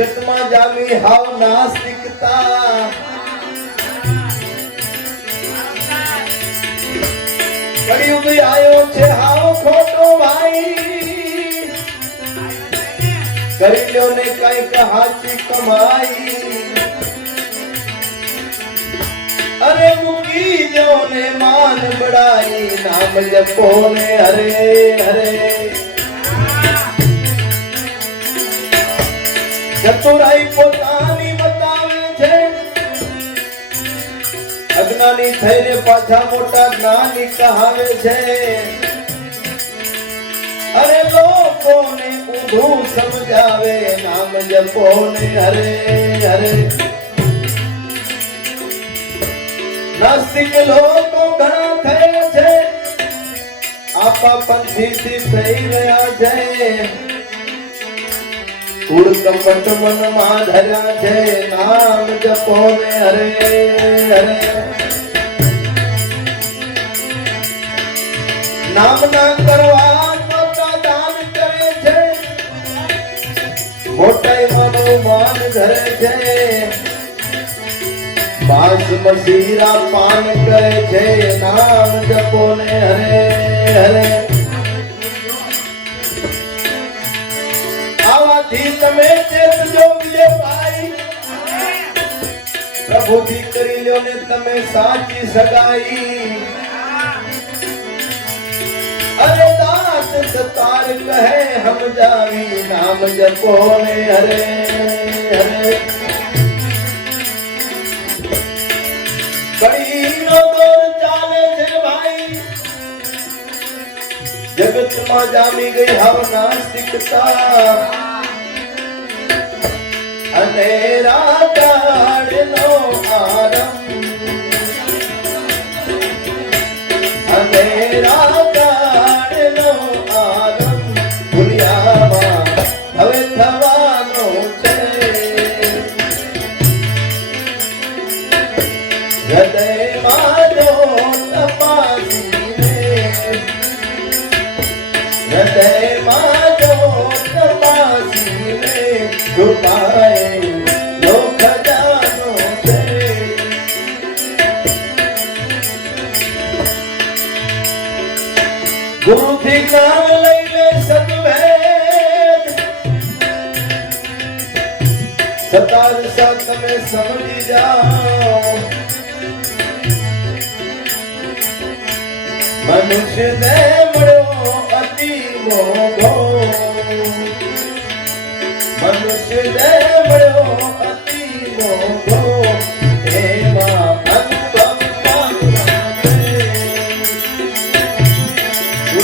જગતમાં જામી હાવ નાસ્તિકતા. કળિયુગ આવ્યો છે હાવ ખોટો ભાઈ. કરી લ્યો ને કંઈક હાચી કમાઈ. અરે મૂકી દો ને માન બડાઈ નામ જપો ને હરે હરે ચતુરાઈ પોતાની બતાવે છે. અજ્ઞાની થઈને પાછા મોટા જ્ઞાની કહાવે છે. અરે લોકોને ઊંધું સમજાવે, નામ જપો ને હરે હરે નાસ્તિક લોકો ઘણા થયા છે. આપા પંથીથી થઈ રહ્યા છે. કુળ કપટ મનમાં ધર્યા છે, નામ જપો ને હરે હરે. નામ ના કરવા મોટા દાન કરે છે મોટાઈ માનો માન ધરે છે. બાસ મસીરા પાન કરે છે, નામ જપો ને હરે હરે. આવાથી તમે ચેતજો વિજયભાઈ પ્રભુથી કરી લ્યો ને તમે સાચી સગાઈ અરે દાસ સતાર કહે હમ જાવી નામ જપો ને હરે હરે કળીનો દોર ચાલે છે ભાઈ જગતમાં જામી ગઈ હવ નાસ્તિકતા અને રાતાડનો આરંભ અને રાતાડનો આરંભ દુનિયામાં હવે થવાનો છે. હૃદયમાં જો તપાસીને હૃદયમાં ગુરુથી જ્ઞાન લઈને સદવેદ સતાર સા તમે સમજી મનુષ્ય મનુષ્ય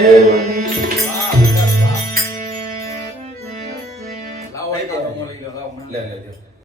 દેવની